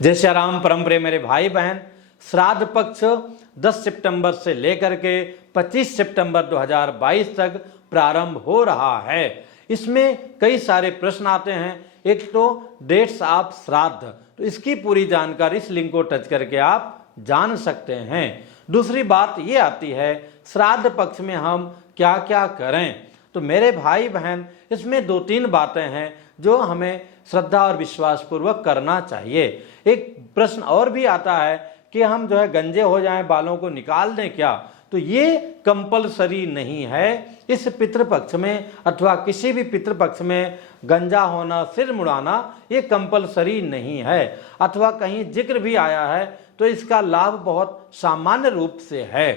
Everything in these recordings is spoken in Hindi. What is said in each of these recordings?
जय श्री राम। परम प्रिय मेरे भाई बहन, श्राद्ध पक्ष 10 सितंबर से लेकर के 25 सितंबर 2022 तक प्रारंभ हो रहा है। इसमें कई सारे प्रश्न आते हैं। एक तो डेट्स ऑफ श्राद्ध, तो इसकी पूरी जानकारी इस लिंक को टच करके आप जान सकते हैं। दूसरी बात ये आती है श्राद्ध पक्ष में हम क्या क्या करें। तो मेरे भाई बहन, इसमें 2-3 बातें हैं जो हमें श्रद्धा और विश्वास पूर्वक करना चाहिए। एक प्रश्न और भी आता है कि हम जो है गंजे हो जाएं, बालों को निकाल दें क्या? तो ये कंपलसरी नहीं है। इस पितृपक्ष में अथवा किसी भी पितृपक्ष में गंजा होना, सिर मुड़ाना, ये कंपलसरी नहीं है। अथवा कहीं जिक्र भी आया है तो इसका लाभ बहुत सामान्य रूप से है।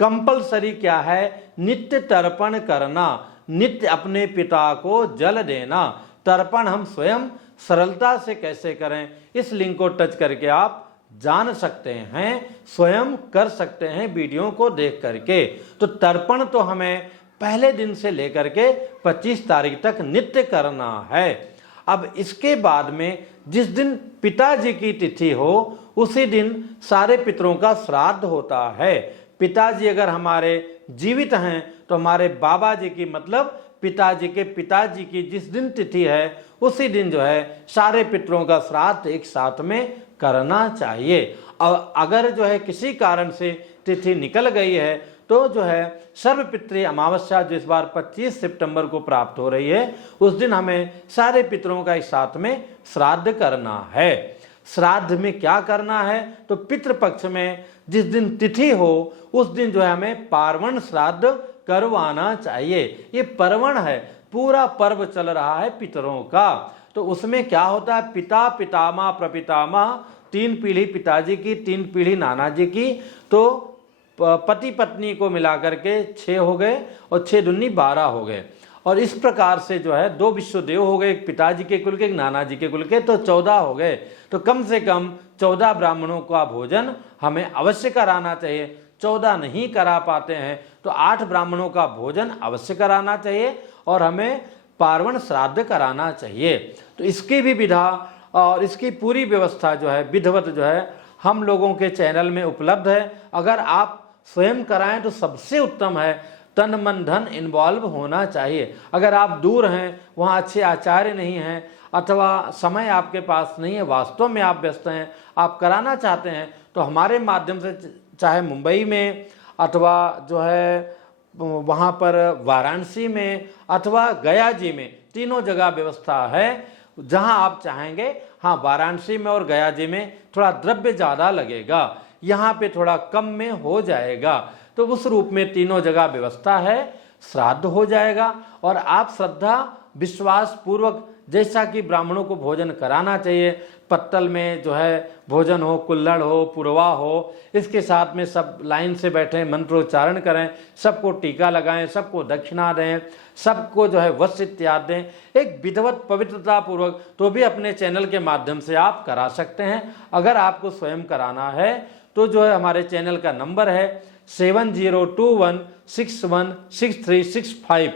कंपलसरी क्या है? नित्य तर्पण करना, नित्य अपने पिता को जल देना। तर्पण हम स्वयं सरलता से कैसे करें, इस लिंक को टच करके आप जान सकते हैं, स्वयं कर सकते हैं वीडियो को देख करके। तो तर्पण तो हमें पहले दिन से लेकर के 25 तारीख तक नित्य करना है। अब इसके बाद में जिस दिन पिताजी की तिथि हो उसी दिन सारे पितरों का श्राद्ध होता है। पिताजी अगर हमारे जीवित हैं तो हमारे बाबा जी की, मतलब पिताजी के पिताजी की जिस दिन तिथि है उसी दिन जो है सारे पितरों का श्राद्ध एक साथ में करना चाहिए। और अगर जो है किसी कारण से तिथि निकल गई है तो जो है सर्वपितृ अमावस्या जो इस बार 25 सितंबर को प्राप्त हो रही है, उस दिन हमें सारे पितरों का एक साथ में श्राद्ध करना है। श्राद्ध में क्या करना है? तो पितृपक्ष में जिस दिन तिथि हो उस दिन जो है हमें पार्वण श्राद्ध करवाना चाहिए। ये पर्वण है, पूरा पर्व चल रहा है पितरों का। तो उसमें क्या होता है? पिता, पितामह, प्रपितामह, 3 पीढ़ी पिताजी की, 3 पीढ़ी नाना जी की, तो पति पत्नी को मिलाकर के 6 हो गए और 6 दूनी 12 हो गए। और इस प्रकार से जो है 2 विश्वदेव हो गए, एक पिताजी के कुल के, एक नाना जी के कुल के, तो 14 हो गए। तो कम से कम 14 ब्राह्मणों का भोजन हमें अवश्य कराना चाहिए। 14 नहीं करा पाते हैं तो 8 ब्राह्मणों का भोजन अवश्य कराना चाहिए और हमें पार्वण श्राद्ध कराना चाहिए। तो इसकी भी विधा और इसकी पूरी व्यवस्था जो है विधिवत जो है हम लोगों के चैनल में उपलब्ध है। अगर आप स्वयं कराएं तो सबसे उत्तम है। तन मन धन इन्वॉल्व होना चाहिए। अगर आप दूर हैं, वहाँ अच्छे आचार्य नहीं हैं, अथवा समय आपके पास नहीं है, वास्तव में आप व्यस्त हैं, आप कराना चाहते हैं, तो हमारे माध्यम से, चाहे मुंबई में अथवा जो है वहाँ पर वाराणसी में अथवा गया जी में, तीनों जगह व्यवस्था है। जहाँ आप चाहेंगे, हाँ वाराणसी में और गया जी में थोड़ा द्रव्य ज़्यादा लगेगा, यहाँ पे थोड़ा कम में हो जाएगा। तो उस रूप में तीनों जगह व्यवस्था है, श्राद्ध हो जाएगा। और आप श्रद्धा विश्वास पूर्वक, जैसा कि ब्राह्मणों को भोजन कराना चाहिए, पत्तल में जो है भोजन हो, कुल्हड़ हो, पुरवा हो, इसके साथ में सब लाइन से बैठें, मंत्रोच्चारण करें, सबको टीका लगाएं, सबको दक्षिणा दें, सबको जो है वस्त्र इत्यादि दें, एक विधिवत पवित्रता पूर्वक। तो भी अपने चैनल के माध्यम से आप करा सकते हैं। अगर आपको स्वयं कराना है तो जो है हमारे चैनल का नंबर है 7021616365।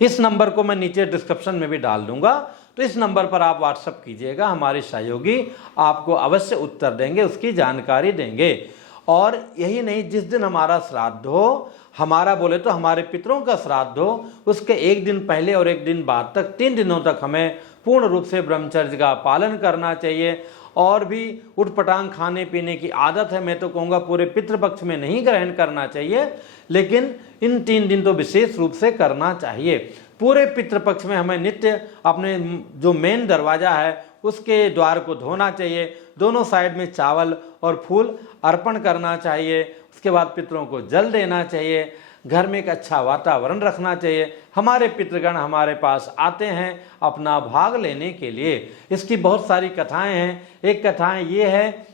इस नंबर को मैं नीचे डिस्क्रिप्शन में भी डाल दूंगा, तो इस नंबर पर आप व्हाट्सएप कीजिएगा। हमारे सहयोगी आपको अवश्य उत्तर देंगे, उसकी जानकारी देंगे। और यही नहीं, जिस दिन हमारा श्राद्ध हो, हमारा बोले तो हमारे पितरों का श्राद्ध हो, उसके एक दिन पहले और एक दिन बाद तक 3 दिनों तक हमें पूर्ण रूप से ब्रह्मचर्य का पालन करना चाहिए। और भी उटपटांग खाने पीने की आदत है, मैं तो कहूँगा पूरे पितृपक्ष में नहीं ग्रहण करना चाहिए, लेकिन इन 3 दिन तो विशेष रूप से करना चाहिए। पूरे पितृपक्ष में हमें नित्य अपने जो मेन दरवाजा है उसके द्वार को धोना चाहिए, दोनों साइड में चावल और फूल अर्पण करना चाहिए। उसके बाद पितरों को जल देना चाहिए, घर में एक अच्छा वातावरण रखना चाहिए। हमारे पितृगण हमारे पास आते हैं अपना भाग लेने के लिए। इसकी बहुत सारी कथाएं हैं। एक कथाएं ये है,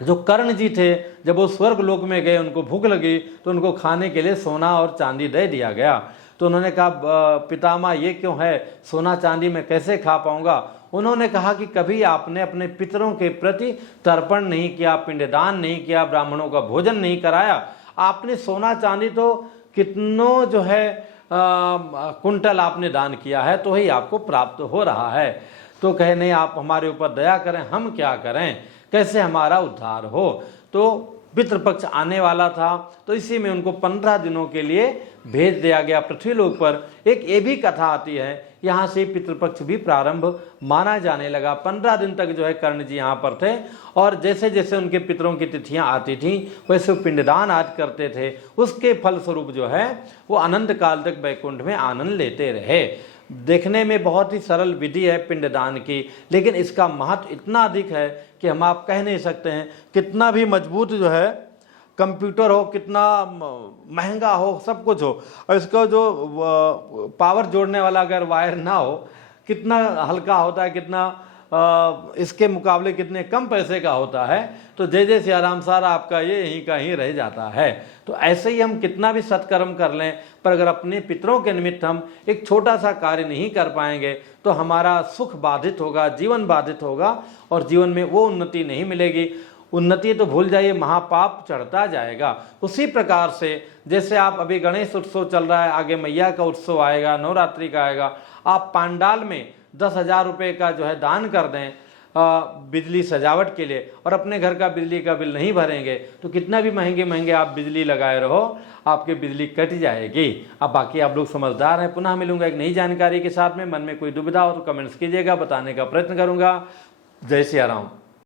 जो कर्ण जी थे, जब वो स्वर्ग लोक में गए, उनको भूख लगी तो उनको खाने के लिए सोना और चांदी दे दिया गया। तो उन्होंने कहा, पितामह ये क्यों है, सोना चांदी मैं कैसे खा पाऊंगा? उन्होंने कहा कि कभी आपने अपने पितरों के प्रति तर्पण नहीं किया, पिंडदान नहीं किया, ब्राह्मणों का भोजन नहीं कराया। आपने सोना चांदी तो कितनों जो है कुंटल आपने दान किया है, तो ही आपको प्राप्त हो रहा है। तो कहे नहीं आप हमारे ऊपर दया करें, हम क्या करें, कैसे हमारा उद्धार हो। तो पितृपक्ष आने वाला था, तो इसी में उनको 15 दिनों के लिए भेज दिया गया पृथ्वीलोक पर। एक ये भी कथा आती है, यहाँ से पितृपक्ष भी प्रारंभ माना जाने लगा। 15 दिन तक जो है कर्ण जी यहाँ पर थे, और जैसे जैसे उनके पितरों की तिथियां आती थीं वैसे वो पिंडदान आज करते थे। उसके फलस्वरूप जो है वो अनंत काल तक वैकुंठ में आनंद लेते रहे। देखने में बहुत ही सरल विधि है पिंडदान की, लेकिन इसका महत्व इतना अधिक है कि हम आप कह नहीं सकते हैं। कितना भी मजबूत जो है कंप्यूटर हो, कितना महंगा हो, सब कुछ हो, और इसका जो पावर जोड़ने वाला अगर वायर ना हो, कितना हल्का होता है, कितना इसके मुकाबले कितने कम पैसे का होता है। तो जय जय सिया राम सारा आपका ये यहीं का ही रह जाता है। तो ऐसे ही हम कितना भी सत्कर्म कर लें, पर अगर अपने पितरों के निमित्त हम एक छोटा सा कार्य नहीं कर पाएंगे तो हमारा सुख बाधित होगा, जीवन बाधित होगा, और जीवन में वो उन्नति नहीं मिलेगी। उन्नति तो भूल जाइए, महापाप चढ़ता जाएगा। उसी प्रकार से जैसे आप अभी गणेश उत्सव चल रहा है, आगे मैया का उत्सव आएगा, नवरात्रि का आएगा, आप पांडाल में 10,000 रुपये का जो है दान कर दें बिजली सजावट के लिए, और अपने घर का बिजली का बिल नहीं भरेंगे तो कितना भी महंगे महंगे आप बिजली लगाए रहो, आपकी बिजली कट जाएगी। अब बाकी आप लोग समझदार हैं। पुनः मिलूंगा एक नई जानकारी के साथ में। मन में कोई दुविधा हो तो कमेंट्स कीजिएगा, बताने का प्रयत्न करूंगा। जय सिया राम।